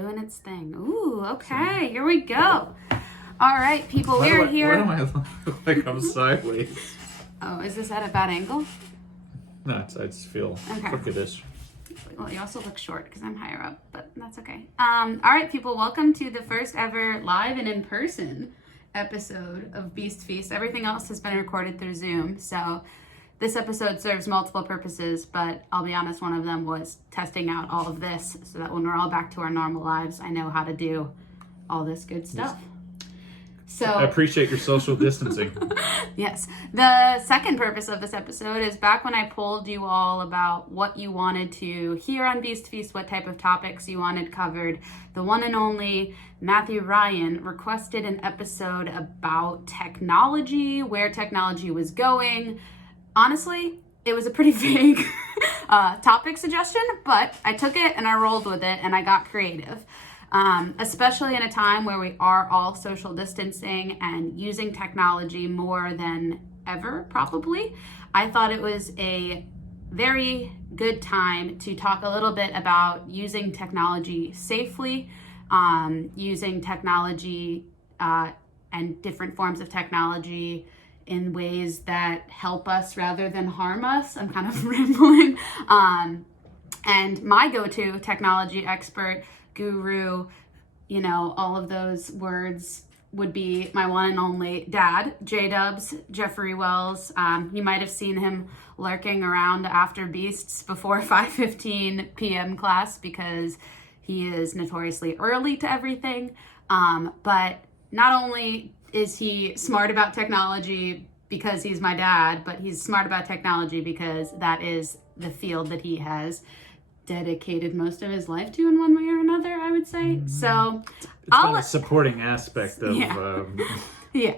doing its thing. Ooh, okay, here we go. All right, people, we're here. Why do I look like I'm sideways? Oh, is this at a bad angle? No, I just feel crookedish. Well, you also look short because I'm higher up, but that's okay. All right, people, welcome to the first ever live and in-person episode of Beast Feast. Everything else has been recorded through Zoom, so this episode serves multiple purposes, but I'll be honest, one of them was testing out all of this so that when we're all back to our normal lives, I know how to do all this good stuff. Yes. So I appreciate your social distancing. Yes. The second purpose of this episode is back when I polled you all about what you wanted to hear on Beast Feast, what type of topics you wanted covered. The one and only Matthew Ryan requested an episode about technology, where technology was going. Honestly, it was a pretty vague topic suggestion, but I took it and I rolled with it and I got creative. Especially in a time where we are all social distancing and using technology more than ever, probably. I thought it was a very good time to talk a little bit about using technology safely, using technology and different forms of technology in ways that help us rather than harm us. I'm kind of rambling. And my go-to technology expert, guru, you know, all of those words would be my one and only dad, J-Dubs, Jeffrey Wells. You might have seen him lurking around after Beasts before 5:15 p.m. class because he is notoriously early to everything. But not only is he smart about technology because he's my dad, but he's smart about technology because that is the field that he has dedicated most of his life to in one way or another, I would say. So it's a supporting aspect of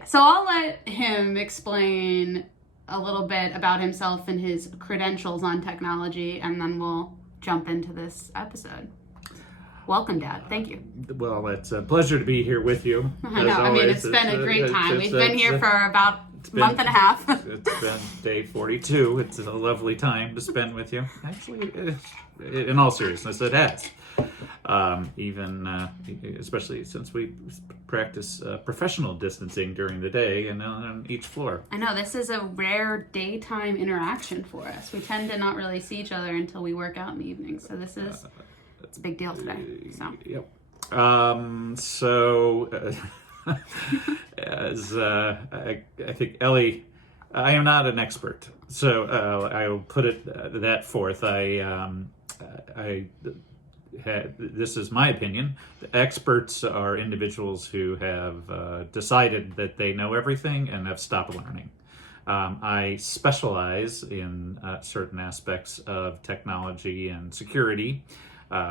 so I'll let him explain a little bit about himself and his credentials on technology, and then we'll jump into this episode. Welcome, Dad. Thank you. Well, it's a pleasure to be here with you. I know. I mean, it's been a great time. We've been here for about a month and a half. It's been day 42. It's a lovely time to spend with you. Actually, in all seriousness, it has. Especially since we practice professional distancing during the day and on each floor. I know, this is a rare daytime interaction for us. We tend to not really see each other until we work out in the evening. So this is... it's a big deal today. So. Yep. As I think Ellie, I am not an expert, so I will put it that forth. This is my opinion. The experts are individuals who have decided that they know everything and have stopped learning. I specialize in certain aspects of technology and security. There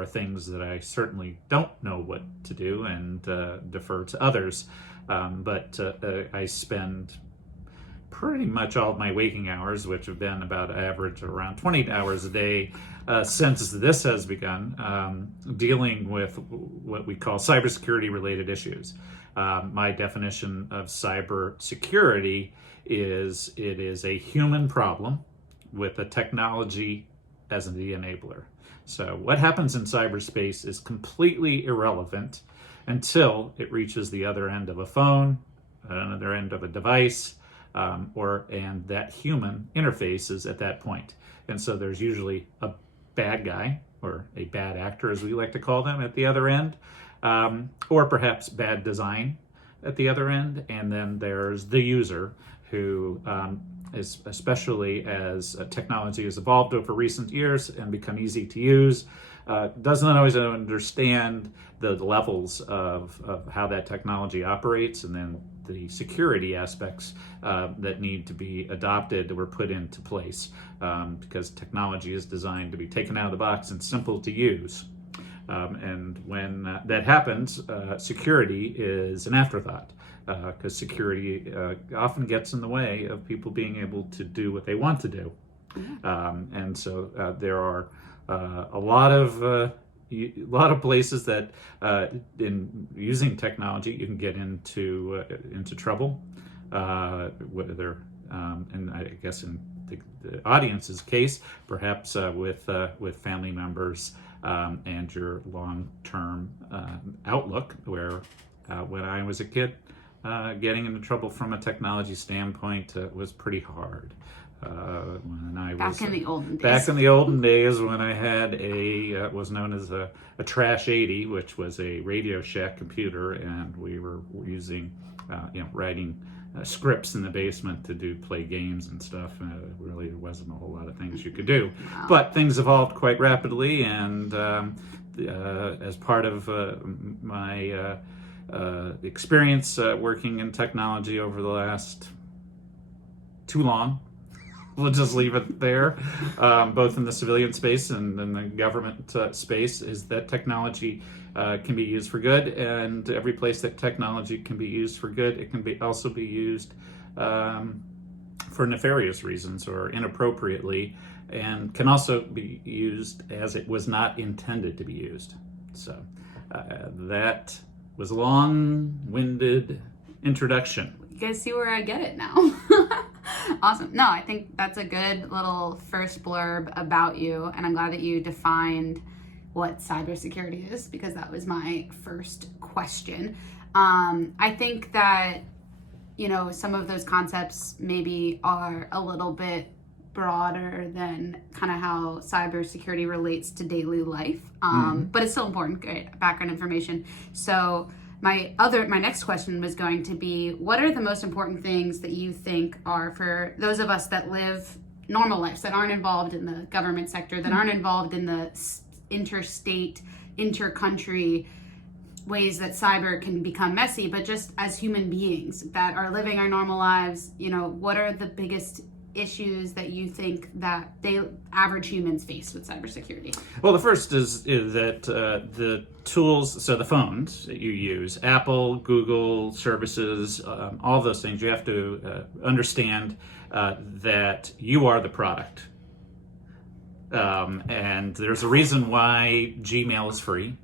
are things that I certainly don't know what to do and defer to others. But I spend pretty much all of my waking hours, which have been about average around 20 hours a day since this has begun, dealing with what we call cybersecurity related issues. My definition of cybersecurity is it is a human problem with a technology as the enabler. So what happens in cyberspace is completely irrelevant until it reaches the other end of a phone, another end of a device, and that human interfaces at that point. And so there's usually a bad guy or a bad actor, as we like to call them, at the other end, or perhaps bad design at the other end. And then there's the user who especially as technology has evolved over recent years and become easy to use, doesn't always understand the levels of how that technology operates, and then the security aspects that need to be adopted or put into place, because technology is designed to be taken out of the box and simple to use. And when that happens, security is an afterthought. Because security often gets in the way of people being able to do what they want to do. And so there are a lot of places that in using technology you can get into trouble, whether and I guess in the audience's case, perhaps with family members and your long-term outlook. Where when I was a kid, getting into trouble from a technology standpoint was pretty hard. When I was back in the olden days. Back in the olden days, when I had was known as a Trash 80, which was a Radio Shack computer, and we were using, writing scripts in the basement to play games and stuff. Really, there wasn't a whole lot of things you could do. Wow. But things evolved quite rapidly, and as part of my experience working in technology over the last too long, we'll just leave it there, both in the civilian space and in the government space, is that technology can be used for good, and every place that technology can be used for good, it can also be used for nefarious reasons or inappropriately, and can also be used as it was not intended to be used. So that was a long-winded introduction. You guys see where I get it now. Awesome. No, I think that's a good little first blurb about you, and I'm glad that you defined what cybersecurity is, because that was my first question. I think that, some of those concepts maybe are a little bit broader than kind of how cybersecurity relates to daily life, but it's still important, great background information. So my next question was going to be, what are the most important things that you think are, for those of us that live normal lives, that aren't involved in the government sector, that aren't involved in the interstate, intercountry ways that cyber can become messy, but just as human beings that are living our normal lives, what are the biggest issues that you think that average humans face with cybersecurity? Well, the first is that the tools, so the phones that you use, Apple, Google services, all those things, you have to understand that you are the product. And there's a reason why Gmail is free.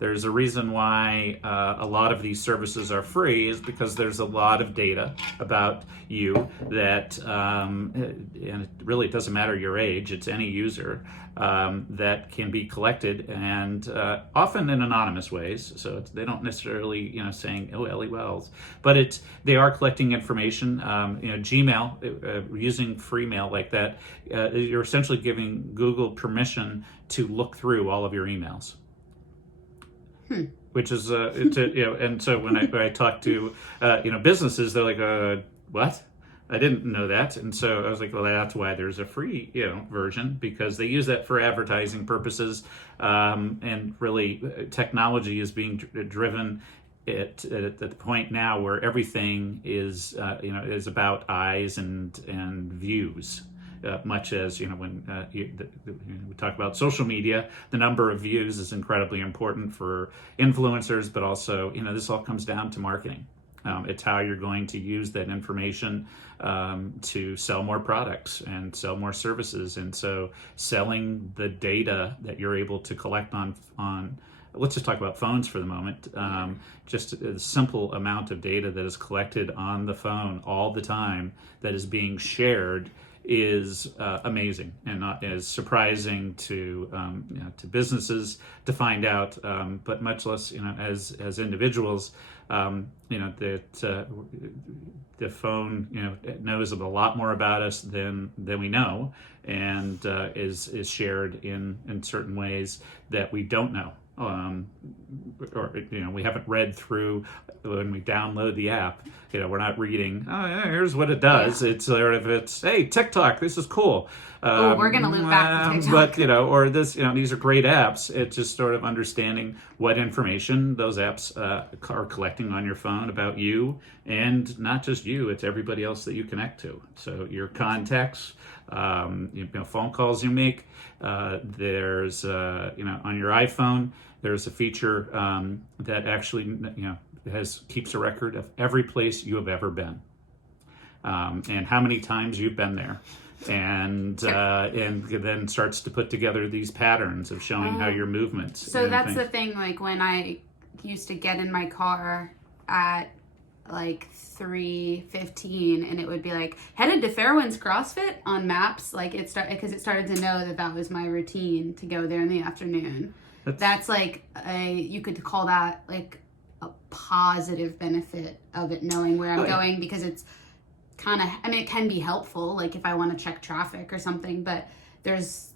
There's a reason why a lot of these services are free, is because there's a lot of data about you that, and it really doesn't matter your age, it's any user, that can be collected, and often in anonymous ways. So they don't necessarily, saying, oh, Ellie Wells, but they are collecting information. Gmail, using free mail like that, you're essentially giving Google permission to look through all of your emails. Which is, and so when I talk to, businesses, they're like, what? I didn't know that. And so I was like, well, that's why there's a free, version, because they use that for advertising purposes. And really, technology is being driven at the point now where everything is, is about eyes and views. Much as when we talk about social media, the number of views is incredibly important for influencers, but also this all comes down to marketing. It's how you're going to use that information to sell more products and sell more services, and so selling the data that you're able to collect on. Let's just talk about phones for the moment. Just a simple amount of data that is collected on the phone all the time that is being shared is amazing, and not as surprising to businesses to find out, but much less as individuals. That the phone knows a lot more about us than we know, and is shared in certain ways that we don't know. Or we haven't read through when we download the app. We're not reading, oh yeah, here's what it does. It's sort of, hey, TikTok, this is cool. We're gonna loop back to TikTok. But or this, these are great apps. It's just sort of understanding what information those apps are collecting on your phone about you, and not just you, it's everybody else that you connect to. So your contacts, phone calls you make. There's on your iPhone, there's a feature that actually keeps a record of every place you have ever been, and how many times you've been there, and then starts to put together these patterns of showing how your movements. So that's the thing. Like when I used to get in my car at like 3:15, and it would be like headed to Fairwinds CrossFit on maps. Like because it started to know that was my routine to go there in the afternoon. That's like you could call that like a positive benefit of it knowing where I'm going, because it's kind of, I mean, it can be helpful, like if I want to check traffic or something, but there's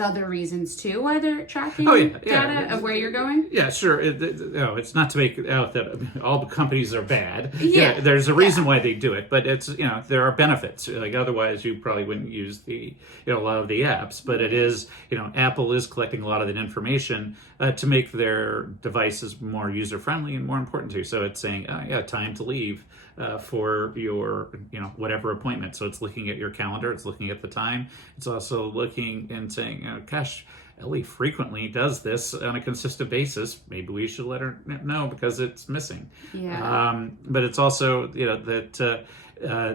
other reasons too why they're tracking data of where you're going. Yeah, sure. It's not to make it out that all the companies are bad. Yeah, there's a reason why they do it, but it's there are benefits. Like otherwise, you probably wouldn't use a lot of the apps. But it is Apple is collecting a lot of that information to make their devices more user friendly and more important to you. So it's saying, time to leave. For your, whatever appointment. So it's looking at your calendar, it's looking at the time. It's also looking and saying, gosh, Ellie frequently does this on a consistent basis. Maybe we should let her know because it's missing. Yeah. But it's also, that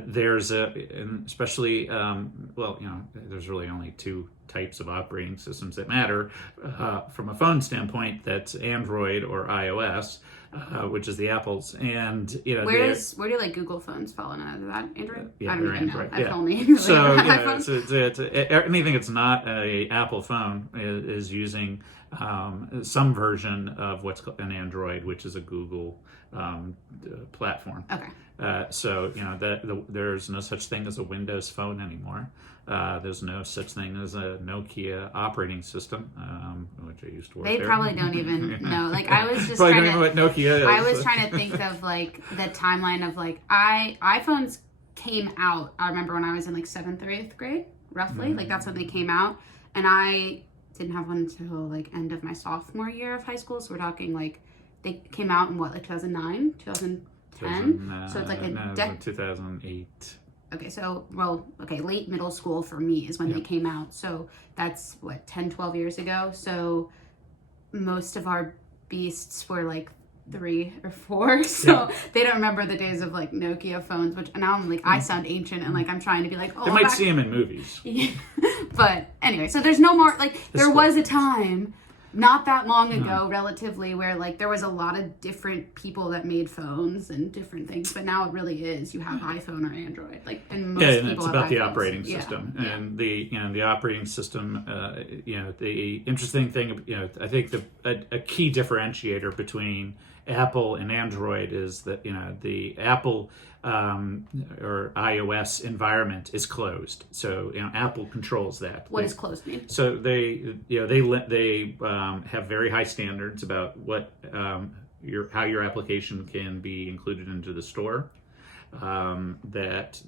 there's especially, there's really only two types of operating systems that matter from a phone standpoint. That's Android or iOS. Which is the Apples, and where do like Google phones fall into that? Is that Android? Yeah, I don't even Android. know. I've only really it's anything that's not a Apple phone is using some version of what's called an Android, which is a Google platform. Okay. So there's no such thing as a Windows phone anymore. There's no such thing as a Nokia operating system, which I used to work there. They probably don't even know. Like I was just probably trying don't even know what Nokia is. I was trying to think of like the timeline of like iPhones came out. I remember when I was in like 7th or 8th grade, roughly. Mm-hmm. Like that's when they came out, and I didn't have one until like end of my sophomore year of high school. So we're talking like they came out in what, like 2009, 2010. So it's like a 2008. Okay, so, late middle school for me is when they came out. So that's, 10, 12 years ago? So most of our beasts were, 3 or 4. So they don't remember the days of, Nokia phones, which now I'm, I sound ancient and, I'm trying to be They might see them in movies. But anyway, so there's no more, there was a time not that long ago, relatively, where there was a lot of different people that made phones and different things, but now it really is you have iPhone or Android, and most and people it's about have the iPhones. operating system and the operating system. The interesting thing, I think a key differentiator between Apple and Android is that the Apple or iOS environment is closed, so Apple controls that. What does closed mean? So they have very high standards about what how your application can be included into the store. That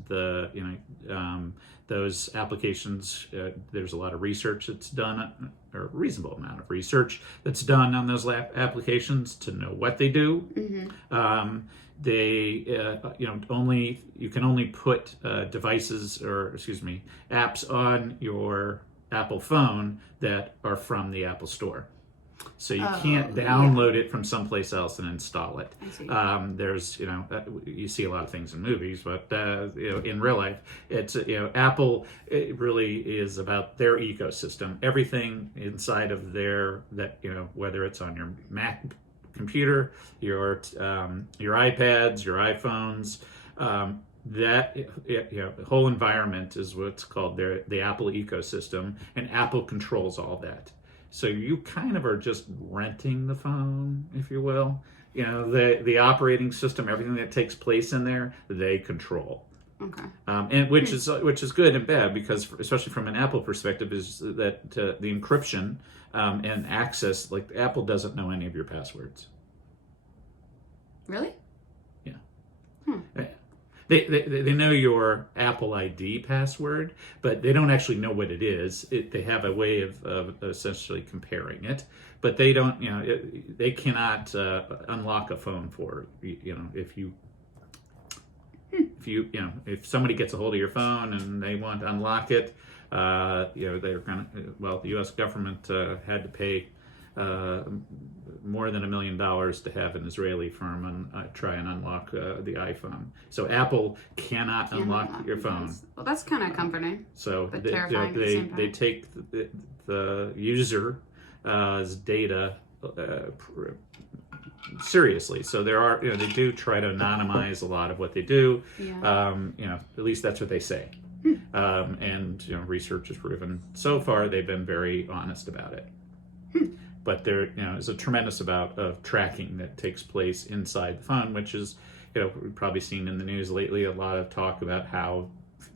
those applications, there's a lot of research that's done, or a reasonable amount of research that's done on those applications to know what they do. Mm-hmm. You can only put apps on your Apple phone that are from the Apple Store. So you can't download it from someplace else and install it. I see. There's, you see a lot of things in movies, but in real life, it's Apple. It really is about their ecosystem. Everything inside of whether it's on your Mac computer, your iPads, your iPhones. The whole environment is what's called the Apple ecosystem, and Apple controls all that. So you kind of are just renting the phone, if you will. The operating system, everything that takes place in there, they control. Okay. And which is good and bad, because especially from an Apple perspective, is that the encryption and access, Apple doesn't know any of your passwords. Really? Yeah. They know your Apple ID password, but they don't actually know what it is. They have a way of essentially comparing it, but they don't. They cannot unlock a phone for if somebody gets a hold of your phone and they want to unlock it, they're kind of the U.S. government had to pay more than $1 million to have an Israeli firm try and unlock the iPhone. So Apple cannot unlock your phone. Well, that's kind of comforting. So but terrifying at the same time. They take the user's data seriously. So there are, they do try to anonymize a lot of what they do. Yeah. At least that's what they say. And research has proven so far they've been very honest about it. But there, is a tremendous amount of tracking that takes place inside the phone, which is, we've probably seen in the news lately a lot of talk about how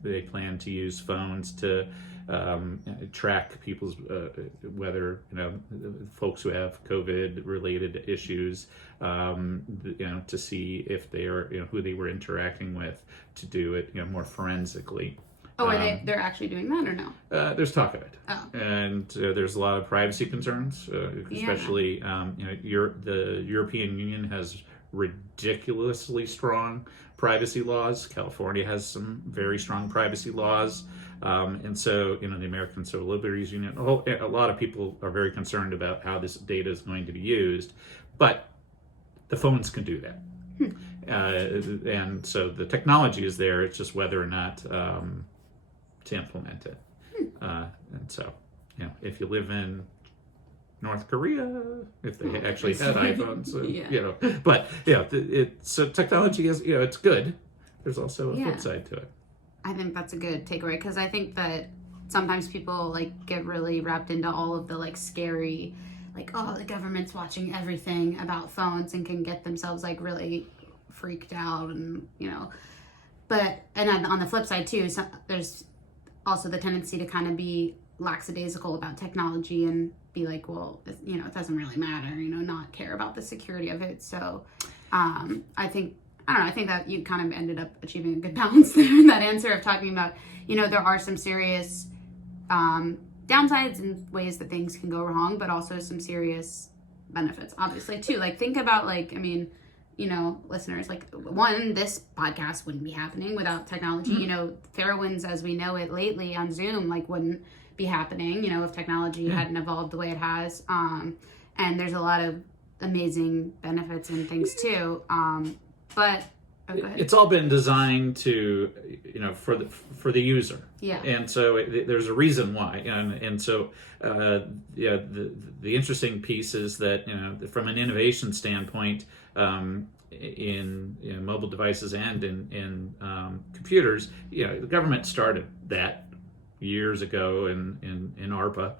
they plan to use phones to track people's whether folks who have COVID-related issues, to see if they are who they were interacting with, to do it more forensically. Oh, are they're actually doing that or no? There's talk of it, Oh. and there's a lot of privacy concerns, especially the European Union has ridiculously strong privacy laws. California has some very strong privacy laws, and so the American Civil Liberties Union. A lot of people are very concerned about how this data is going to be used, but the phones can do that, and so the technology is there. It's just whether or not to implement it. And so, if you live in North Korea, if they actually had iPhones, but so technology is, it's good. There's also a flip side to it. I think that's a good takeaway, because I think that sometimes people get really wrapped into all of the scary, the government's watching everything about phones, and can get themselves really freaked out, and but on the flip side too, there's also the tendency to kind of be lackadaisical about technology and be well, it doesn't really matter, not care about the security of it. So I think that you kind of ended up achieving a good balance there in that answer of talking about, there are some serious downsides and ways that things can go wrong, but also some serious benefits, obviously, too. Think about, listeners, one, this podcast wouldn't be happening without technology. Fairwinds as we know it lately on Zoom, wouldn't be happening, if technology hadn't evolved the way it has. And there's a lot of amazing benefits and things too. But go ahead. It's all been designed to, for the user. Yeah. And so there's a reason why. And so, the interesting piece is that, from an innovation standpoint, in mobile devices and in computers, the government started that years ago in ARPA,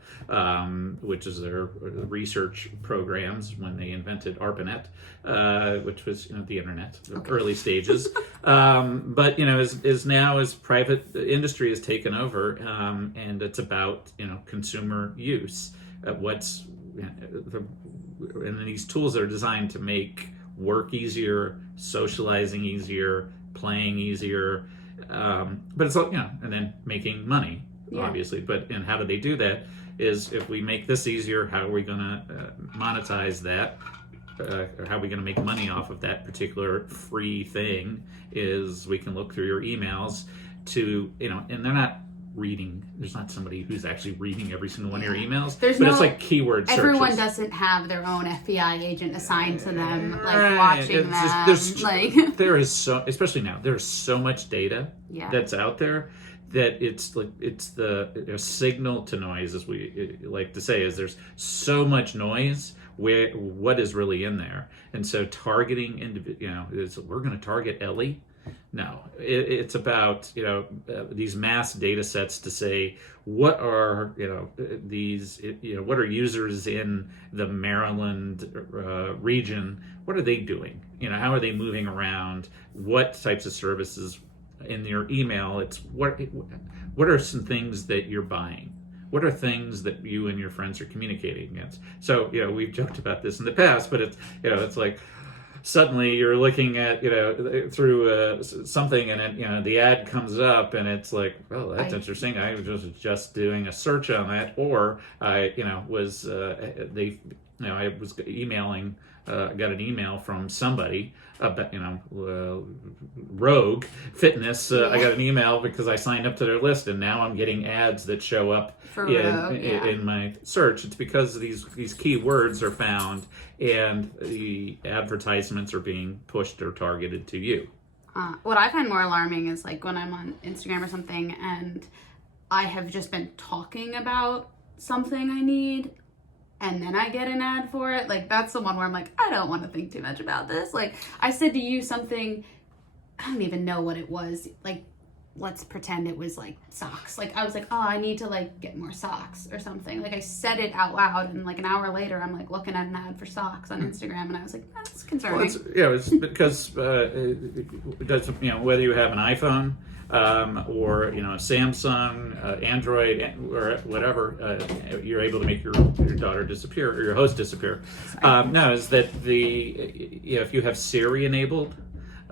which is their research programs, when they invented ARPANET, which was the internet, the early stages. But is now as private industry has taken over, and it's about consumer use. And these tools are designed to make work easier, socializing easier, playing easier, but it's and then making money, obviously. And how do they do that? Is if we make this easier, how are we going to monetize that? Or how are we going to make money off of that particular free thing? Is we can look through your emails and they're not reading. There's not somebody who's actually reading every single one of your emails. But it's keyword searches. Everyone doesn't have their own FBI agent assigned to them, watching them. There is so, especially now, there's so much data that's out there that it's the signal to noise, as we like to say, is there's so much noise. What is really in there? And so targeting we're going to target Ellie. No, it's about these mass data sets to say what are what are users in the Maryland region, what are they doing? How are they moving around? What types of services in your email? It's what are some things that you're buying? What are things that you and your friends are communicating against? So we've joked about this in the past, but it's it's suddenly you're looking at through something, and it, the ad comes up, and it's that's interesting. I was just doing a search on that, or I was I was emailing. Got an email from somebody about Rogue Fitness. I got an email because I signed up to their list, and now I'm getting ads that show up in my search. It's because these keywords are found, and the advertisements are being pushed or targeted to you. What I find more alarming is when I'm on Instagram or something, and I have just been talking about something I need, and then I get an ad for it. Like, that's the one where I'm like, I don't want to think too much about this. Like, I said to you something, I don't even know what it was. Like, let's pretend it was like socks. Like, I was like, oh, I need to like get more socks or something. Like, I said it out loud, and like an hour later, I'm like looking at an ad for socks on Instagram, and I was like, that's concerning. Well, it's because it does, whether you have an iPhone or a Samsung, Android, or whatever, you're able to make your daughter disappear or your host disappear. No, is that if you have Siri enabled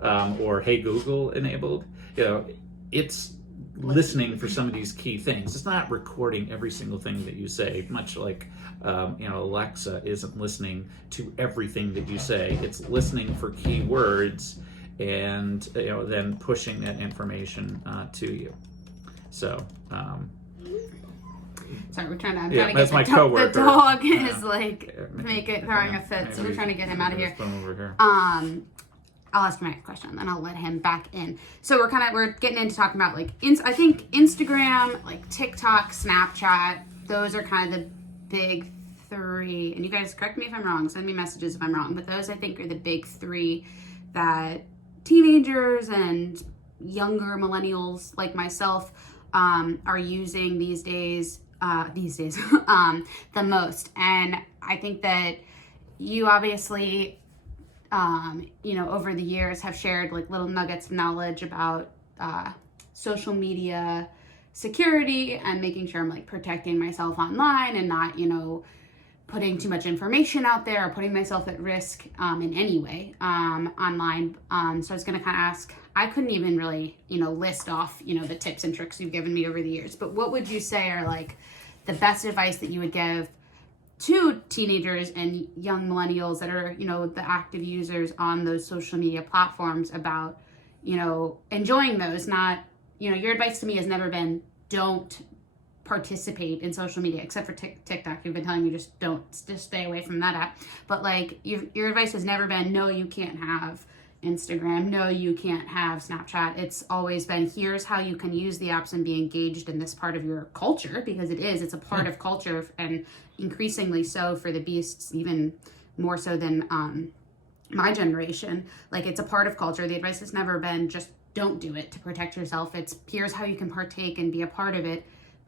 or Hey Google enabled, it's listening for some of these key things. It's not recording every single thing that you say, much like Alexa isn't listening to everything that you say. It's listening for key words and then pushing that information to you. So sorry, we're trying to. I'm trying to get my coworker. The dog is like throwing a fit, so we're trying to get him out of here. Over here. I'll ask my next question, then I'll let him back in. So we're getting into talking about like I think Instagram, like TikTok, Snapchat. Those are kind of the big three. And you guys correct me if I'm wrong. Send me messages if I'm wrong. But those I think are the big three that teenagers and younger millennials like myself are using these days the most. And I think that you obviously over the years have shared like little nuggets of knowledge about social media security and making sure I'm like protecting myself online and not putting too much information out there or putting myself at risk in any way online. So I was going to kind of ask, I couldn't even really, list off, the tips and tricks you've given me over the years, but what would you say are like the best advice that you would give to teenagers and young millennials that are, the active users on those social media platforms about, enjoying those? Not, your advice to me has never been don't participate in social media, except for TikTok. You've been telling me just stay away from that app. But like your advice has never been no, you can't have Instagram, no, you can't have Snapchat. It's always been here's how you can use the apps and be engaged in this part of your culture, because it's a part of culture, and increasingly so for the beasts, even more so than my generation. Like, it's a part of culture. The advice has never been just don't do it to protect yourself. It's here's how you can partake and be a part of it,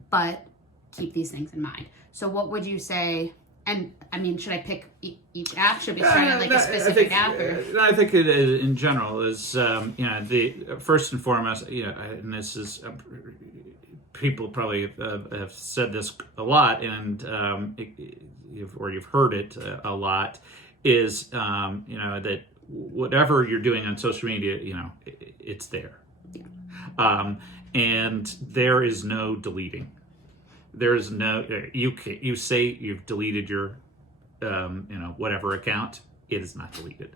but keep these things in mind. So what would you say? And I mean, should I pick each app? Should we start at like a specific app? I think it in general is, the first and foremost, and this is, people probably have said this a lot, and you've heard it a lot, is, that whatever you're doing on social media, it's there. Yeah. And there is no deleting. There's no, you say you've deleted your, whatever account, it is not deleted.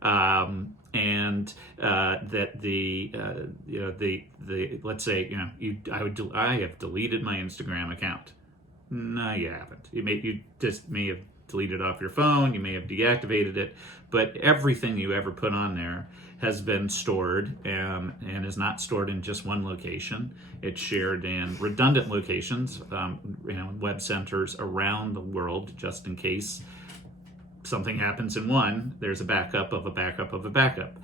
And that let's say, I have deleted my Instagram account. No, you haven't. You just may have deleted off your phone. You may have deactivated it, but everything you ever put on there has been stored and is not stored in just one location. It's shared in redundant locations, web centers around the world, just in case something happens in one, there's a backup of a backup of a backup.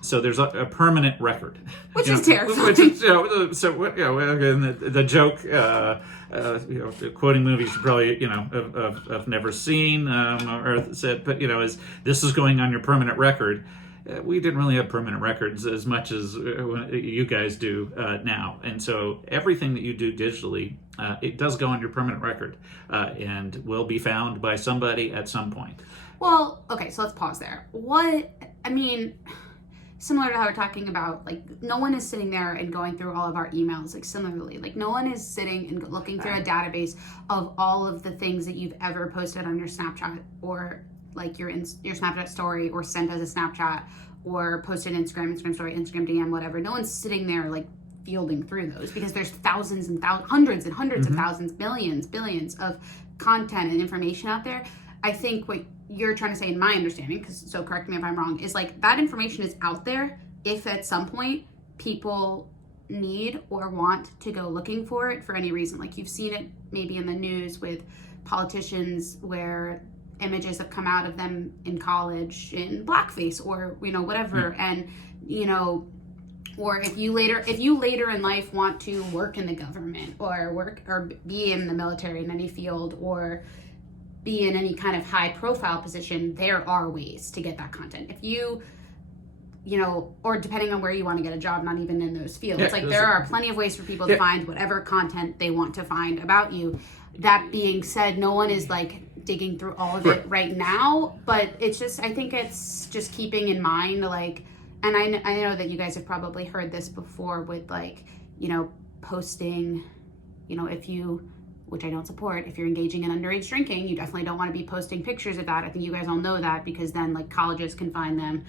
So there's a permanent record, which is terrifying. Which is, the joke, quoting movies you probably have never seen or said, but is this is going on your permanent record. We didn't really have permanent records as much as you guys do now, and so everything that you do digitally, it does go on your permanent record and will be found by somebody at some point. Well, okay, so let's pause there. Similar to how we're talking about, like, no one is sitting there and going through all of our emails, like, similarly. Like, no one is sitting and looking through a database of all of the things that you've ever posted on your Snapchat, or, like, your Snapchat story, or sent as a Snapchat, or posted Instagram story, Instagram DM, whatever. No one's sitting there, like, fielding through those, because there's thousands and hundreds and hundreds of thousands, billions of content and information out there. I think what you're trying to say, in my understanding, so correct me if I'm wrong, is like that information is out there if at some point people need or want to go looking for it for any reason. Like, you've seen it maybe in the news with politicians where images have come out of them in college in blackface or whatever, and or if you later in life want to work in the government or be in the military in any field or be in any kind of high profile position, there are ways to get that content. If you or depending on where you want to get a job, not even in those fields, there are plenty of ways for people to find whatever content they want to find about you. That being said, no one is digging through all of it right now, but it's just, I think it's just keeping in mind, and I know that you guys have probably heard this before with posting, if you, which I don't support, if you're engaging in underage drinking, you definitely don't want to be posting pictures of that. I think you guys all know that, because then colleges can find them,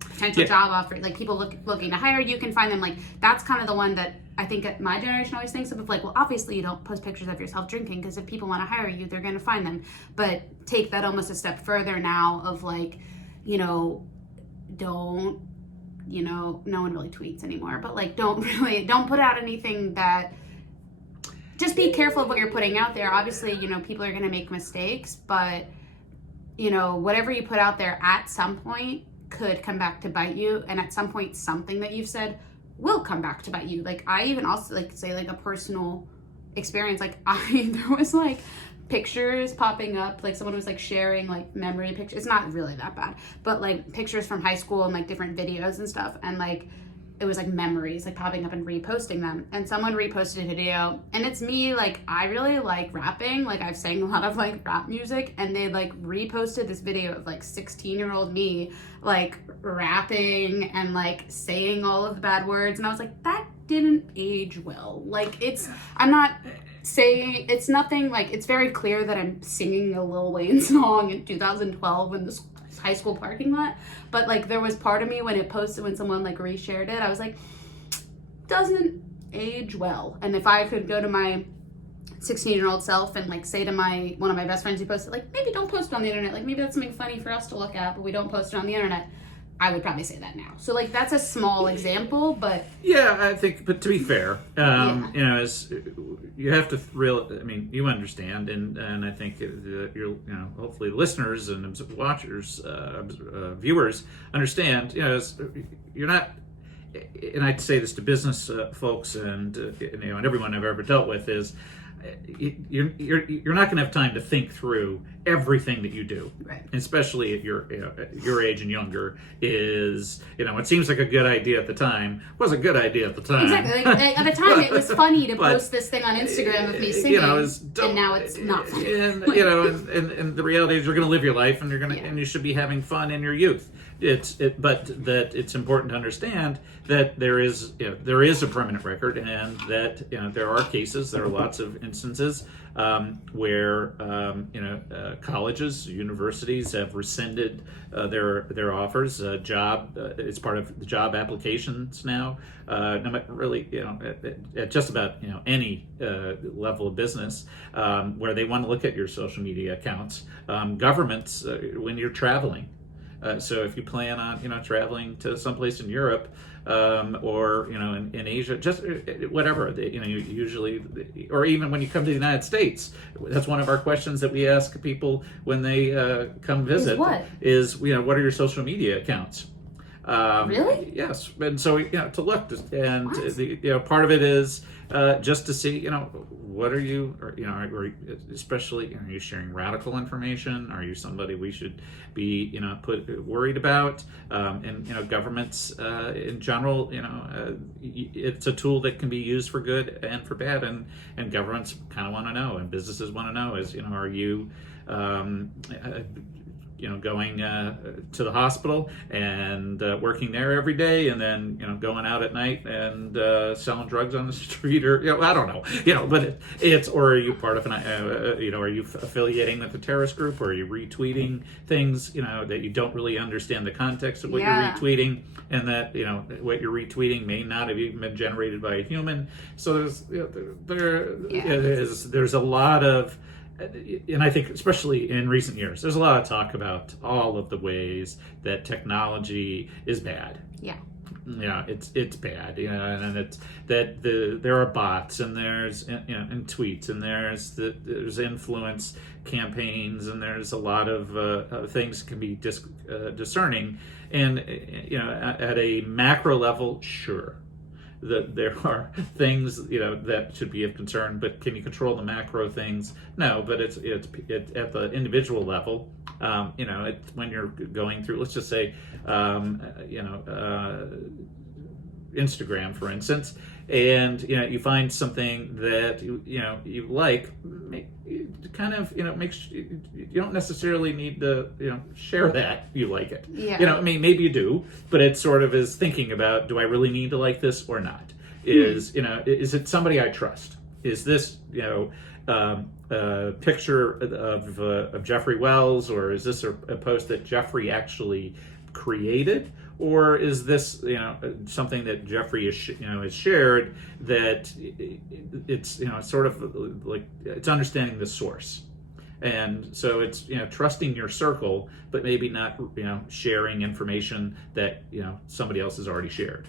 potential job offer, people looking to hire you can find them. That's kind of the one that I think my generation always thinks of, well, obviously you don't post pictures of yourself drinking, because if people want to hire you, they're going to find them. But take that almost a step further now of don't, no one really tweets anymore, but don't put out anything that, just be careful of what you're putting out there. Obviously, people are going to make mistakes, but whatever you put out there at some point could come back to bite you, and at some point something that you've said will come back to bite you. I even also say a personal experience. There was pictures popping up, someone was sharing memory pictures. It's not really that bad, but pictures from high school and different videos and stuff, and it was memories popping up and reposting them, and someone reposted a video, and it's me, I really like rapping, I've sang a lot of rap music, and they reposted this video of 16-year-old me rapping and saying all of the bad words, and I was that didn't age well. I'm not saying it's nothing, it's very clear that I'm singing a Lil Wayne song in 2012 in this high school parking lot, but there was part of me when someone reshared it, I was doesn't age well. And if I could go to my 16-year-old self and say to one of my best friends who posted, maybe don't post it on the internet, maybe that's something funny for us to look at, but we don't post it on the internet, I would probably say that now. So that's a small example, but yeah, I think. But to be fair, as you have to you understand, and I think hopefully listeners and watchers, viewers understand. You're not, and I'd say this to business folks and and everyone I've ever dealt with is, you're not going to have time to think through everything that you do, right? Especially at your age and younger. Is it seems like a good idea at the time, was a good idea at the time. Exactly. At the time, it was funny to post this thing on Instagram of me singing, and now it's not funny. And and the reality is, you're going to live your life, and and you should be having fun in your youth. But that it's important to understand that there is a permanent record, and that there are cases, there are lots of instances where colleges, universities have rescinded their offers. It's part of the job applications now. Really, at just about any level of business, where they want to look at your social media accounts. Governments, when you're traveling. So if you plan on traveling to someplace in Europe, or in Asia, just whatever, usually, or even when you come to the United States, that's one of our questions that we ask people when they come visit. Is what are your social media accounts? Really? Yes, and so to look, and part of it is just to see what are you, or especially are you sharing radical information? Are you somebody we should be worried about? And governments in general, it's a tool that can be used for good and for bad, and governments kind of want to know, and businesses want to know is are you going to the hospital and working there every day, and then going out at night and selling drugs on the street, or I don't know, but or are you part of an are you affiliating with a terrorist group, or are you retweeting things that you don't really understand the context of what you're retweeting, and that what you're retweeting may not have even been generated by a human. So there's a lot of, and I think especially in recent years, there's a lot of talk about all of the ways that technology is bad. Yeah. Yeah, it's bad, and it's that there are bots, and there's and tweets, and there's influence campaigns, and there's a lot of things can be discerning, and at a macro level, sure, that there are things that should be of concern, but can you control the macro things? No, but it's at the individual level. It's when you're going through, let's just say, Instagram, for instance, and you find something that you like, kind of makes you don't necessarily need to share that you like it. Yeah. I mean, maybe you do, but it sort of is thinking about, do I really need to like this or not? Is it somebody I trust? Is this a picture of Jeffrey Wells, or is this a post that Jeffrey actually created, or is this something that Jeffrey is shared, that it's sort of like it's understanding the source, and so it's trusting your circle, but maybe not sharing information that somebody else has already shared.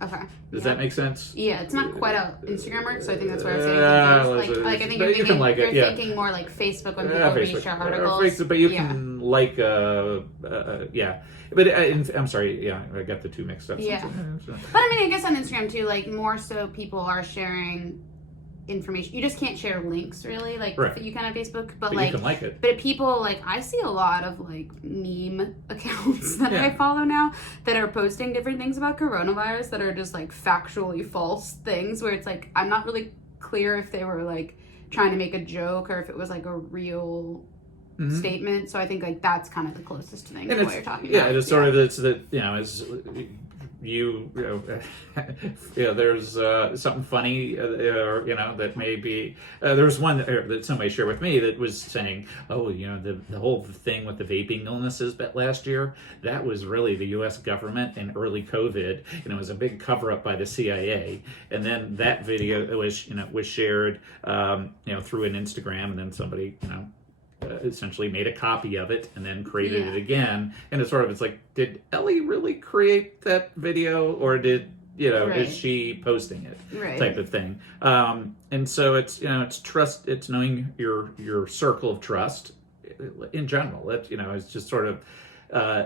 Okay. Does that make sense? Yeah, it's not quite how Instagram works, so I think that's why I was saying I think you're thinking more like Facebook when people reshare articles. But you can like But I'm sorry, I got the two mixed up. Yeah. But I mean, I guess on Instagram too, like more so people are sharing information. You just can't share links really, like you can on Facebook, but like you can like it. But people, like, I see a lot of like meme accounts that I follow now that are posting different things about coronavirus that are just like factually false things, where it's like I'm not really clear if they were like trying to make a joke or if it was like a real statement. So I think like that's kind of the closest thing to what you're talking about. Yeah, it's sort of it's that as there's something funny, or that may be. There was one that somebody shared with me that was saying, the whole thing with the vaping illnesses, but last year that was really the U.S. government and early COVID. It was a big cover up by the CIA, and then that video was shared through an Instagram, and then somebody essentially made a copy of it and then created it again, and it's like, did Ellie really create that video, or did is she posting it, type of thing. And so it's trust, it's knowing your circle of trust in general. That it's just sort of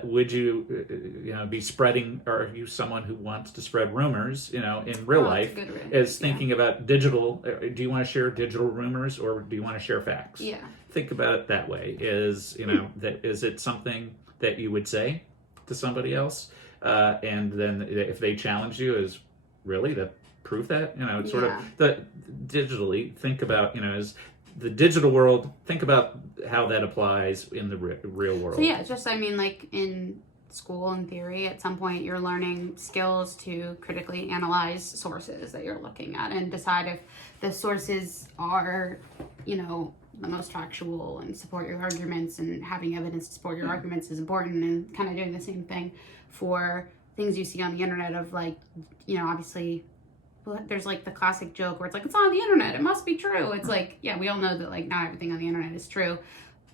would you be spreading, or are you someone who wants to spread rumors in real life, is thinking about digital, do you want to share digital rumors, or do you want to share facts? Think about it that way. Is that, is it something that you would say to somebody else, and then if they challenge you, is really to prove that it's sort of the digitally, think about is the digital world, think about how that applies in the real world. So it's just, I mean, like in school, in theory, at some point you're learning skills to critically analyze sources that you're looking at and decide if the sources are the most factual and support your arguments, and having evidence to support your arguments is important, and kind of doing the same thing for things you see on the internet of like, obviously there's like the classic joke where it's like, it's on the internet, it must be true. It's like, we all know that like not everything on the internet is true,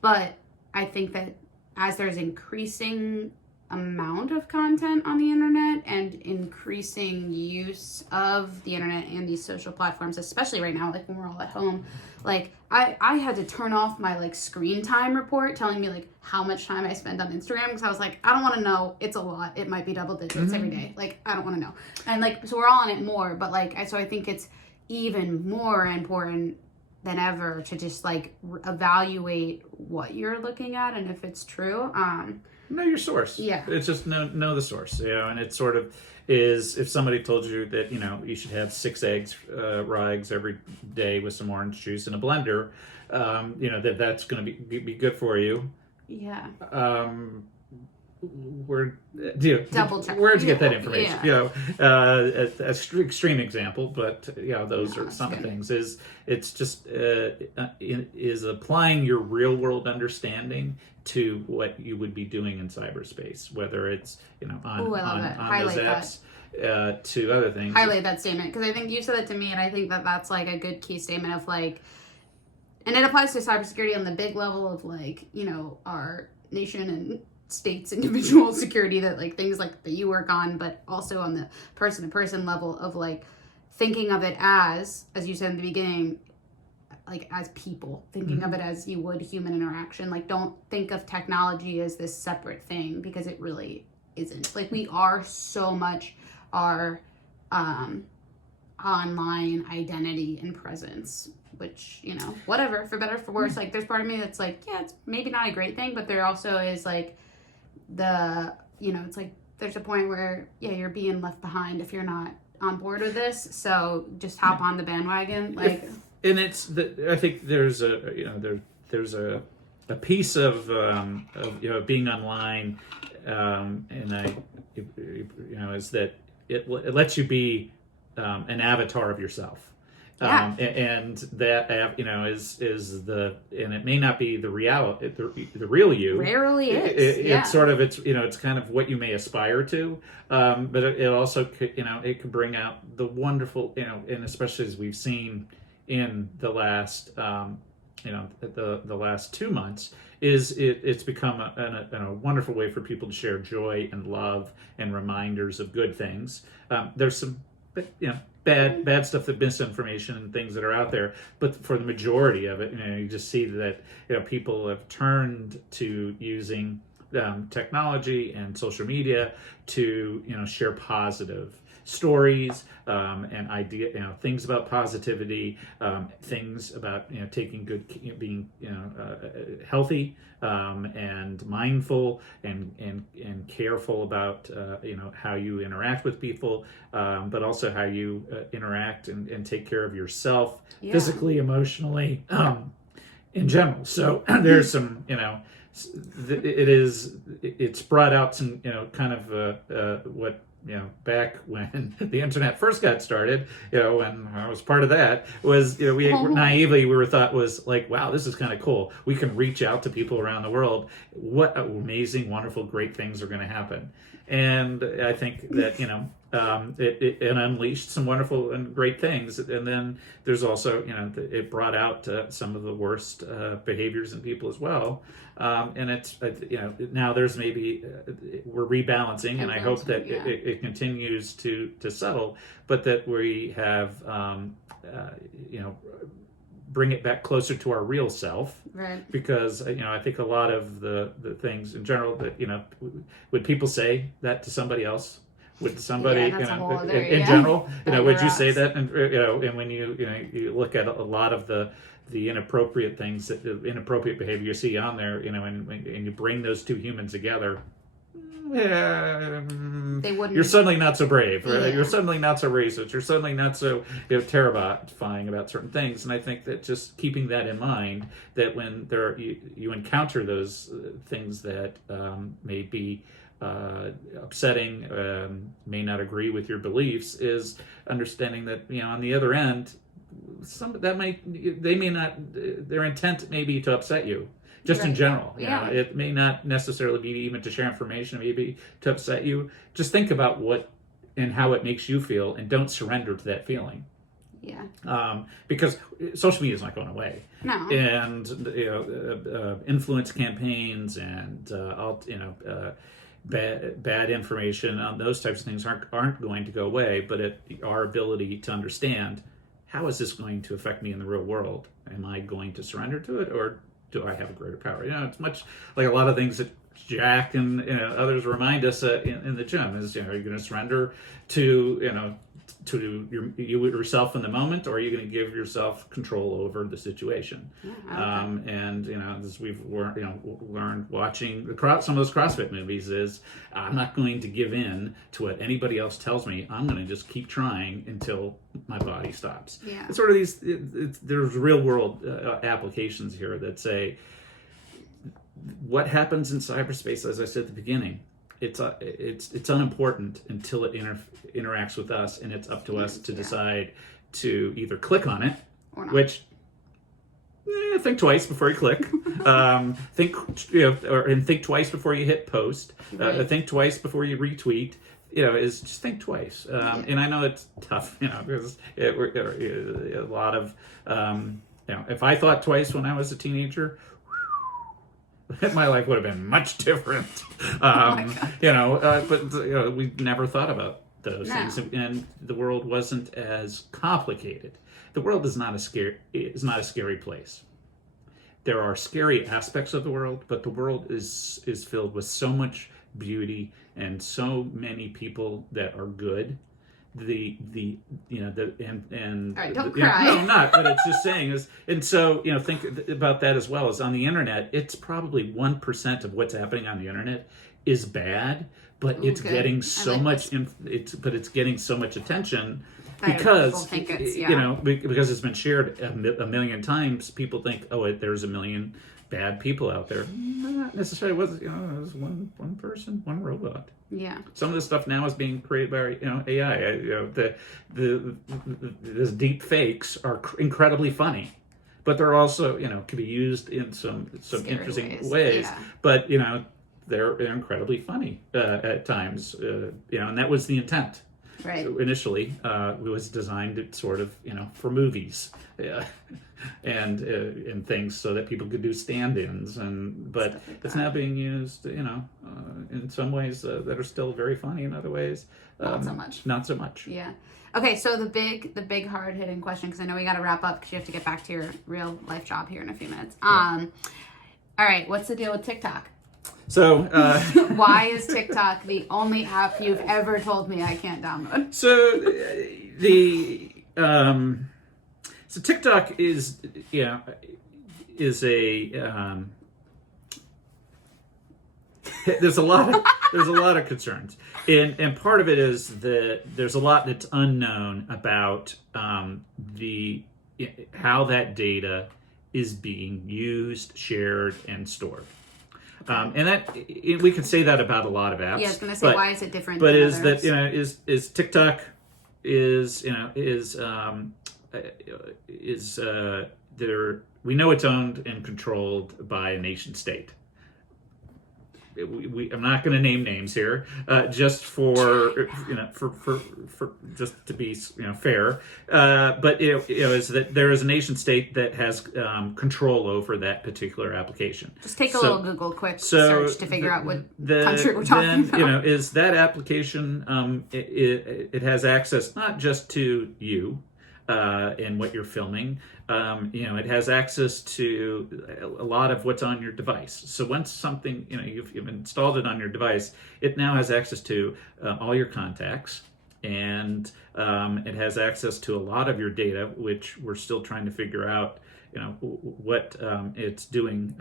but I think that as there's increasing amount of content on the internet and increasing use of the internet and these social platforms, especially right now, like when we're all at home, like I had to turn off my like screen time report telling me like how much time I spend on Instagram, because I was like, I don't want to know. It's a lot. It might be double digits every day. Like, I don't want to know. And like, so we're all on it more, but like, so I think it's even more important than ever to just like evaluate what you're looking at and if it's true. Know your source. It's just know the source. And it sort of is, if somebody told you that you should have 6 eggs, raw eggs every day with some orange juice in a blender, that's going to be good for you. Where double check. Where'd you get that information? Extreme example, but those are some things. It's just is applying your real world understanding to what you would be doing in cyberspace, whether it's on those apps to other things. Highlight that statement, because I think you said that to me, and I think that that's like a good key statement of like, and it applies to cybersecurity on the big level of like our nation and state's individual security that like things like that you work on, but also on the person to person level of like thinking of it as you said in the beginning, like as people, thinking of it as you would human interaction. Like, don't think of technology as this separate thing, because it really isn't. Like, we are so much our online identity and presence, which, you know, whatever, for better or for worse. Like, there's part of me that's like, yeah, it's maybe not a great thing, but there also is like it's like there's a point where, yeah, you're being left behind if you're not on board with this. So just hop on the bandwagon. Like, and I think there's a there's a piece of being online, and is that it lets you be an avatar of yourself. Yeah. And that is and it may not be the reality, the real you. Rarely is. It's sort of it's kind of what you may aspire to, but it also could, it could bring out the wonderful, and especially as we've seen in the last the last 2 months, it's become a wonderful way for people to share joy and love and reminders of good things. There's some bad stuff, that misinformation and things that are out there, but for the majority of it, you just see that people have turned to using technology and social media to share positive stories and things about positivity, things about taking good, being healthy and mindful and careful about how you interact with people, but also how you interact and take care of yourself, physically, emotionally, in general. So there's some it's brought out some kind of what back when the internet first got started, when I was part of that, was, we naively thought was like, wow, this is kind of cool. We can reach out to people around the world. What amazing, wonderful, great things are going to happen. And I think that, it unleashed some wonderful and great things. And then there's also, it brought out some of the worst behaviors in people as well. And it's, now there's maybe, we're rebalancing, and I hope that it continues to settle, but that we have, bring it back closer to our real self. Right. Because, I think a lot of the things in general that, would people say that to somebody else? Would somebody, in general, would you say that? And, and when you look at a lot of the inappropriate things, the inappropriate behavior you see on there, and you bring those two humans together, they wouldn't. You're suddenly not so brave, right? Yeah. You're suddenly not so racist. You're suddenly not so terrifying about certain things. And I think that just keeping that in mind, that when you encounter those things that may be upsetting, may not agree with your beliefs, is understanding that on the other end, their intent may be to upset you. Just in general, it may not necessarily be even to share information, maybe to upset you. Just think about what and how it makes you feel, and don't surrender to that feeling. Yeah. Because social media is not going away. No. And influence campaigns and bad information on those types of things aren't going to go away. But our ability to understand, how is this going to affect me in the real world? Am I going to surrender to it, or do I have a greater power? It's much like a lot of things that Jack and others remind us in the gym is, are you going to surrender to yourself in the moment, or are you going to give yourself control over the situation? And as we've learned watching some of those CrossFit movies, is I'm not going to give in to what anybody else tells me. I'm going to just keep trying until my body stops. Yeah. It's sort of there's real world applications here that say what happens in cyberspace, as I said at the beginning, it's unimportant until it interacts with us, and it's up to us to decide to either click on it, or not. Which think twice before you click. Think twice before you hit post. Right. Think twice before you retweet. Is just think twice. And I know it's tough, because a lot of, if I thought twice when I was a teenager, my life would have been much different. But we never thought about those things, and the world wasn't as complicated. The world is not a scary place. There are scary aspects of the world, but the world is filled with so much beauty and so many people that are good. All right, don't cry. No, I'm not. But it's just saying is, and so think about that as well. As on the internet, it's probably 1% of what's happening on the internet is bad, but it's getting so much. It's getting so much attention because because it's been shared a million times. People think, there's a million bad people out there. Not necessarily. It was one person, one robot. Yeah. Some of this stuff now is being created by AI. These deep fakes are incredibly funny, but they're also can be used in some scary interesting ways. Yeah. But they're incredibly funny at times. And that was the intent. Right. So initially, it was designed sort of for movies. And things so that people could do stand-ins, but it's now being used, in some ways that are still very funny. In other ways, not so much. Not so much. Yeah. Okay. So the big hard hitting question, because I know we got to wrap up because you have to get back to your real life job here in a few minutes. Yeah. All right. What's the deal with TikTok? So why is TikTok the only app you've ever told me I can't download? So So TikTok is a there's a lot of concerns, and part of it is that there's a lot that's unknown about how that data is being used, shared, and stored. And that we can say that about a lot of apps. Yeah, I was going to say, why is it different? But than is others? that is TikTok we know it's owned and controlled by a nation state. I'm not going to name names here, just for just to be fair. But is that there is a nation state that has control over that particular application. Just take a little Google quick search to figure out what country we're talking about. Is that application? It has access not just to you. And what you're filming, it has access to a lot of what's on your device. So once something, you've installed it on your device, it now has access to all your contacts, and it has access to a lot of your data, which we're still trying to figure out, what it's doing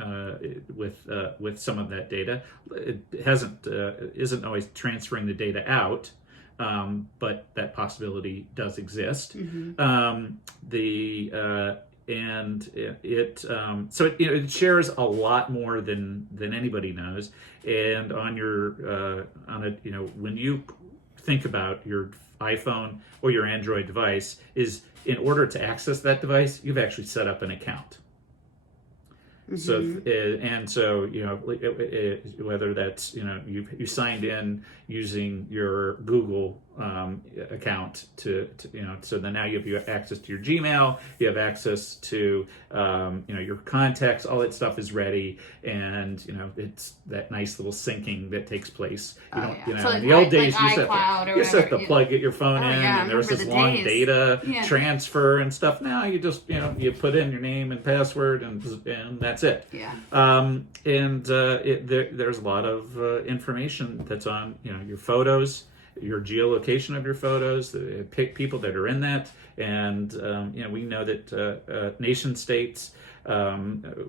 with some of that data. It isn't always transferring the data out. But that possibility does exist. Mm-hmm. It shares a lot more than anybody knows. And on your when you think about your iPhone or your Android device, is in order to access that device, you've actually set up an account. Mm-hmm. So whether that's you signed in using your Google account to so then now you have access to your Gmail, you have access to your contacts, all that stuff is ready, and it's that nice little syncing that takes place. So in the old days you set the plug, get your phone in, and there was this long data transfer and stuff. Now you just you put in your name and password and that's it. There's a lot of information that's on your photos, your geolocation of your photos, the people that are in that, and we know that nation states,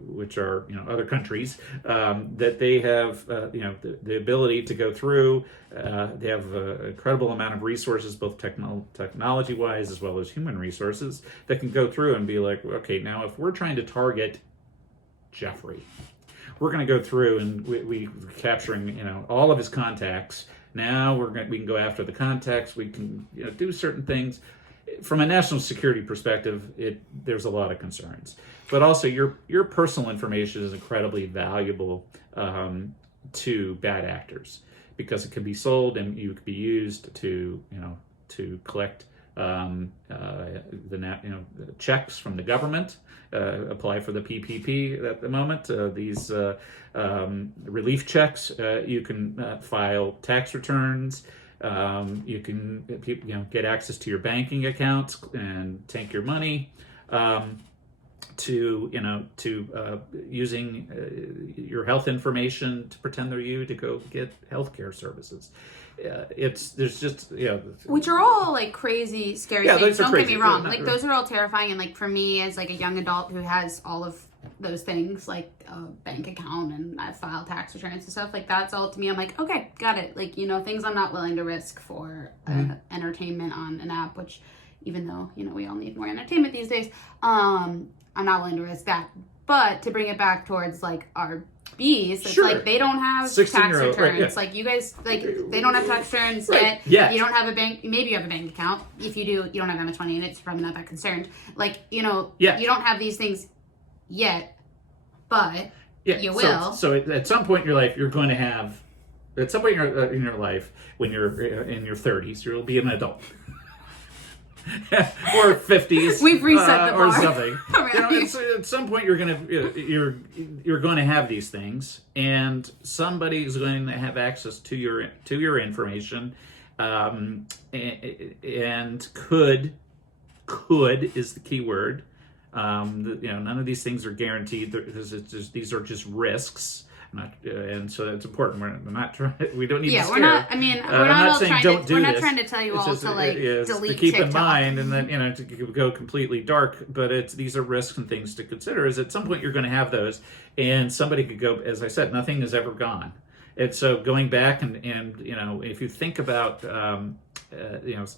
which are other countries, that they have the ability to go through. They have an incredible amount of resources, both technology wise as well as human resources, that can go through and be like, okay, now if we're trying to target Jeffrey, we're going to go through and we capturing all of his contacts. Now we can go after the contacts. We can do certain things. From a national security perspective, there's a lot of concerns, but also your personal information is incredibly valuable to bad actors, because it can be sold and you could be used to collect checks from the government. Apply for the PPP at the moment. These relief checks. You can file tax returns. You can get access to your banking accounts and take your money. Using your health information to pretend they're you to go get healthcare services. There's just which are all like crazy, scary things. Don't get me wrong. Like those are all terrifying, and like for me as like a young adult who has all of those things, like a bank account and I file tax returns and stuff, like that's all to me. I'm like, okay, got it. Like things I'm not willing to risk for entertainment on an app, which even though we all need more entertainment these days, I'm not willing to risk that. But to bring it back towards like our bees, it's like they don't have tax returns. Right, yeah. Like you guys, like they don't have tax returns yet. Yeah. You don't have a bank. Maybe you have a bank account. If you do, you don't have that much money in it. So you're probably not that concerned. Like you don't have these things yet, but you will. So at some point in your life, you're going to have. At some point in your life, when you're in your 30s, you'll be an adult. Or 50s, we've reset the bar. Or something. At some point, you're going to have these things, and somebody is going to have access to your information, and could is the key word. None of these things are guaranteed. These are just risks. And so that's important. We're not trying. We don't need to scare. We're not. I mean, we're not saying don't do this. We're not trying to tell you all to like delete to keep TikTok. in mind, and then to go completely dark. But these are risks and things to consider. Is at some point you're going to have those, and somebody could go. As I said, nothing is ever gone. And so going back and if you think about a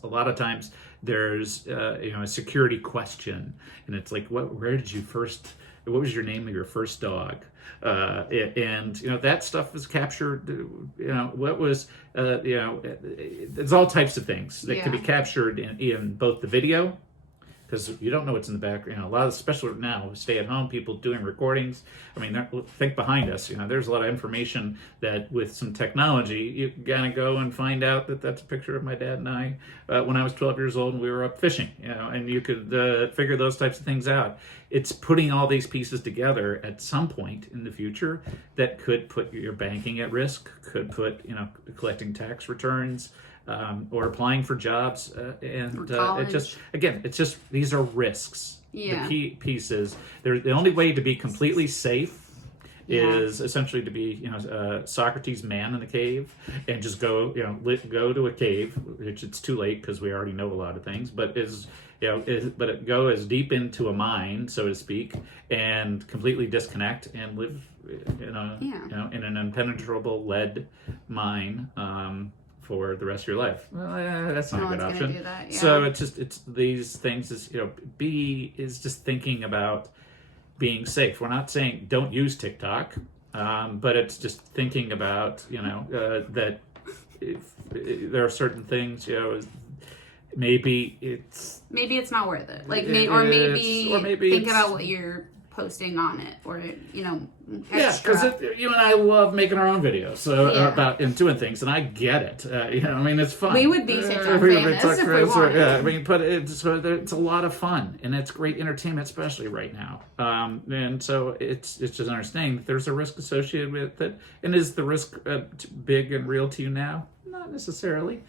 lot of times there's a security question, and it's like what was your name of your first dog? And that stuff is captured. What was there's all types of things that can be captured in both the video, because you don't know what's in the background. A lot of, especially now, stay at home people doing recordings. I mean, think behind us. There's a lot of information that with some technology you gotta go and find out that that's a picture of my dad and I when I was 12 years old and we were up fishing. And you could figure those types of things out. It's putting all these pieces together at some point in the future that could put your banking at risk, could put collecting tax returns. Or applying for jobs, and it's just these are risks. Yeah. The key piece is the only way to be completely safe is essentially to be Socrates' man in the cave and just go to a cave, which it's too late because we already know a lot of things, but go as deep into a mine, so to speak, and completely disconnect and live in an impenetrable lead mine. For the rest of your life. Well, that's not a good option. Do that, yeah. So it's these things is B is just thinking about being safe. We're not saying don't use TikTok, but it's just thinking about that if there are certain things maybe it's not worth it. Like maybe think about what you're posting on it, or extra. Because you and I love making our own videos about and doing things, and I get it. It's fun. We would be TikTok famous if we wanted. But it's a lot of fun, and it's great entertainment, especially right now. And so it's just understanding that there's a risk associated with it. And is the risk big and real to you now? Not necessarily.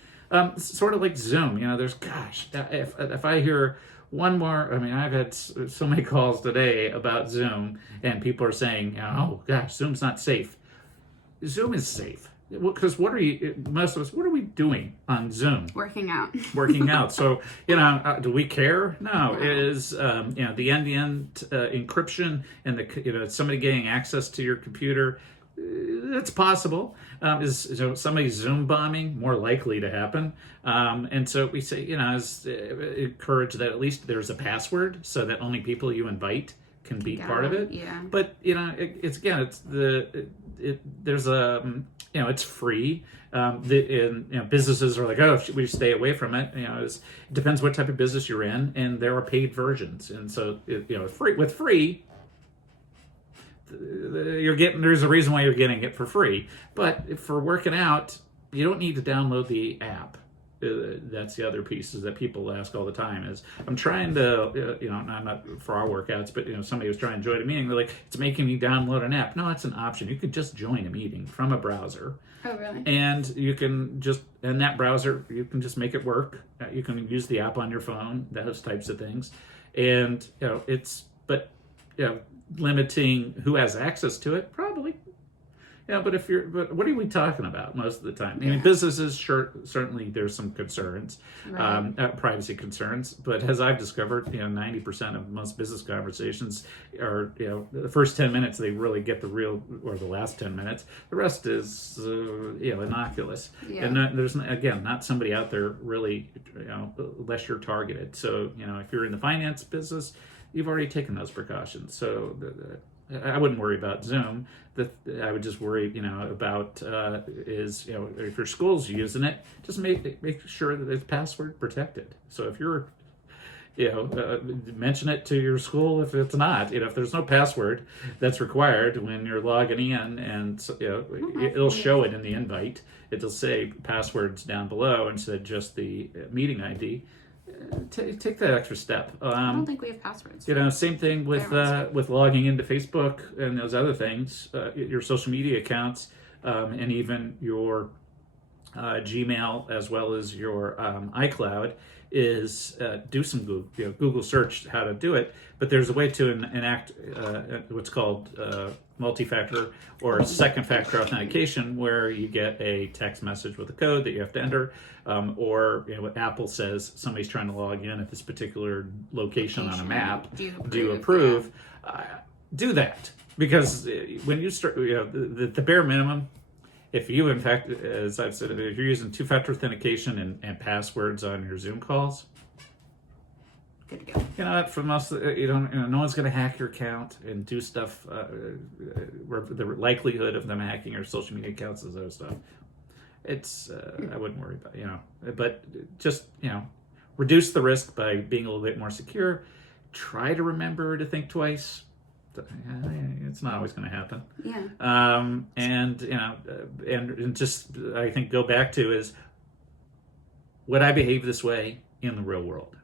Sort of like Zoom. If I hear one more, I've had so many calls today about Zoom, and people are saying, oh gosh, Zoom's not safe. Zoom is safe. Because most of us, what are we doing on Zoom? Working out. So, do we care? No. Is, the end-to-end encryption and somebody getting access to your computer, it's possible. Is somebody Zoom bombing more likely to happen? And so we say, encourage that at least there's a password so that only people you invite can be part of it. Yeah. But it's free. Businesses are like, oh, we stay away from it. It depends what type of business you're in, and there are paid versions, and so free. There's a reason why you're getting it for free, but for working out, you don't need to download the app. that's the other piece is that people ask all the time is I'm trying to not for our workouts, but somebody was trying to join a meeting, they're like, it's making me download an app. No, it's an option. You could just join a meeting from a browser. Oh, really? And you can just in that browser you can just make it work. You can use the app on your phone, those types of things. And limiting who has access to it, probably. Yeah, but what are we talking about most of the time? I mean, businesses, certainly there's some concerns, Right. privacy concerns. But as I've discovered, 90% of most business conversations are, the first 10 minutes they really get the real, or the last 10 minutes. The rest is, innocuous. Yeah. And there's again not somebody out there really, unless you're targeted. So if you're in the finance business, you've already taken those precautions. So I wouldn't worry about Zoom. I would just worry, about is if your school's using it, just make sure that it's password protected. So if you're, mention it to your school if it's not. If there's no password that's required when you're logging in, and it'll show it in the invite. It'll say passwords down below instead of just the meeting ID. Take that extra step. I don't think we have passwords. Same thing with logging into Facebook and those other things, your social media accounts, and even your Gmail as well as your iCloud. Is do some Google search how to do it, but there's a way to enact what's called multi-factor or second-factor authentication, where you get a text message with a code that you have to enter, or what Apple says, somebody's trying to log in at this particular location on a map. Do you approve? Do that, because when you start, the bare minimum. If you, in fact, as I've said, if you're using two-factor authentication and passwords on your Zoom calls, good to go. For most, no one's going to hack your account and do stuff. Where the likelihood of them hacking your social media accounts is other stuff. It's I wouldn't worry about but just reduce the risk by being a little bit more secure. Try to remember to think twice. It's not always going to happen. Yeah. And just I think go back to is, would I behave this way in the real world?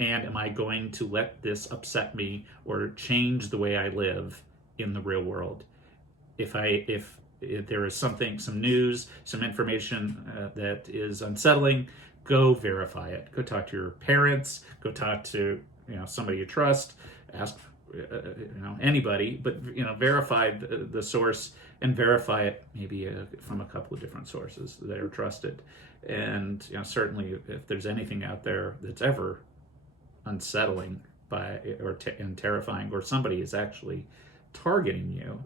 And am I going to let this upset me or change the way I live in the real world? If there is some news, some information that is unsettling, go verify it. Go talk to your parents. Go talk to somebody you trust. Ask. Anybody, but verify the source and verify it maybe from a couple of different sources that are trusted. And certainly if there's anything out there that's ever unsettling and terrifying, or somebody is actually targeting you,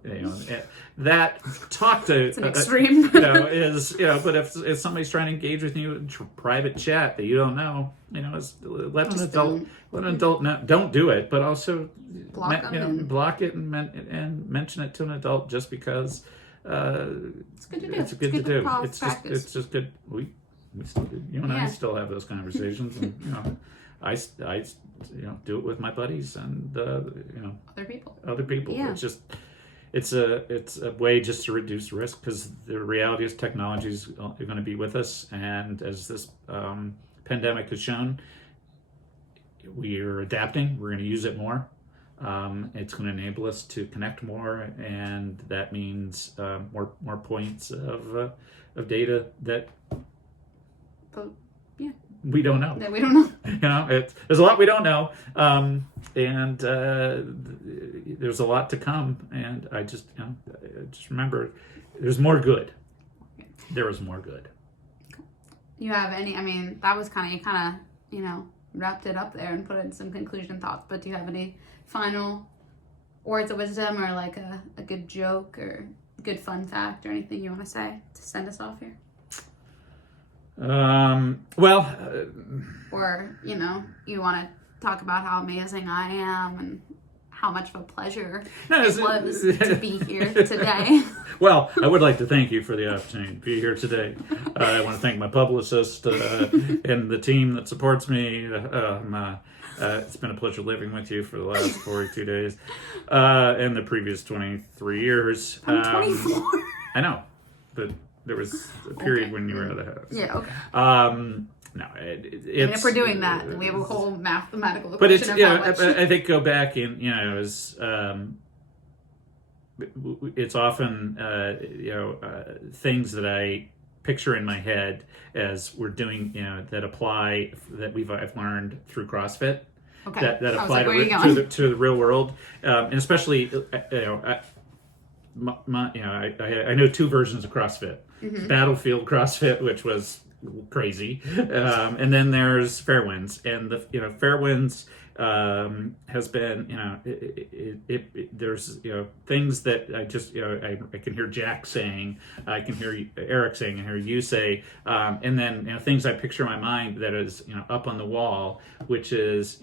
that talk to it's an extreme. but if somebody's trying to engage with you in private chat that you don't know, let an adult know. Don't do it, but also block it and mention it to an adult, just because it's good to do. It's good to do. Practice. It's just good. We still, you and I still have those conversations, and I do it with my buddies and other people. Yeah. It's a way just to reduce risk, because the reality is technology is going to be with us, and as this pandemic has shown, we are adapting. We're going to use it more. It's going to enable us to connect more, and that means more points of data that. We don't know. That we don't know. There's a lot we don't know, and there's a lot to come. And I just remember, there's more good. There is more good. You have any? I mean, that was you kind of wrapped it up there and put in some conclusion thoughts. But do you have any final words of wisdom, or like a good joke or good fun fact or anything you want to say to send us off here? Or you want to talk about how amazing I am and how much of a pleasure it was to be here today. Well, I would like to thank you for the opportunity to be here today. I want to thank my publicist and the team that supports me. It's been a pleasure living with you for the last 42 days and the previous 23 years. I'm 24. I know, but There was a period Okay. when you were out of the house. Yeah, okay. No, And it's. if we're doing that, then we have a whole mathematical But equation it's of yeah. how much. I think go back and it was. It's often things that I picture in my head as we're doing that apply that I've learned through CrossFit. Okay. That I was apply like, where are you to going? to the real world, and especially I know two versions of CrossFit. Mm-hmm. Battlefield CrossFit, which was crazy, and then there's Fairwinds, and the Fairwinds has been there's things that I just I can hear Jack saying, I can hear Eric saying, and hear you say, and then things I picture in my mind that is up on the wall, which is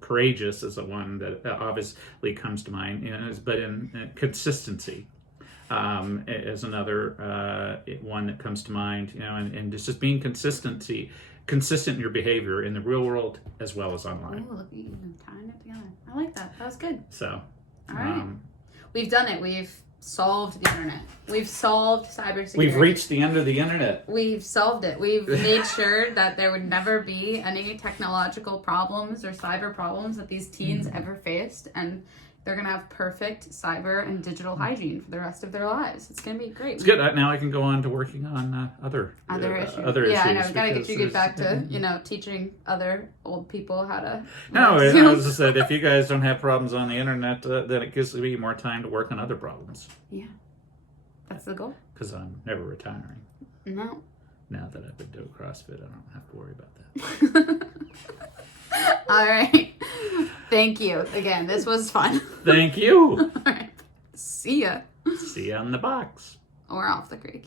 courageous is the one that obviously comes to mind, but in consistency. As another one that comes to mind, and just being consistent in your behavior in the real world as well as online. Oh, look at you tying it together. I like that. That was good. So, all right, we've done it. We've solved the internet. We've solved cybersecurity. We've reached the end of the internet. We've solved it. We've made sure that there would never be any technological problems or cyber problems that these teens ever faced, and they're going to have perfect cyber and digital hygiene for the rest of their lives. It's going to be great. It's good. Now I can go on to working on other issues. Other yeah, issues. I know. We got to get back to, teaching other old people how to... As I said, if you guys don't have problems on the internet, then it gives me more time to work on other problems. Yeah. That's the goal. Because I'm never retiring. No. Now that I've been doing CrossFit, I don't have to worry about that. All right. Thank you. Again, this was fun. Thank you. All right. See ya. See you on the box. Or off the creek,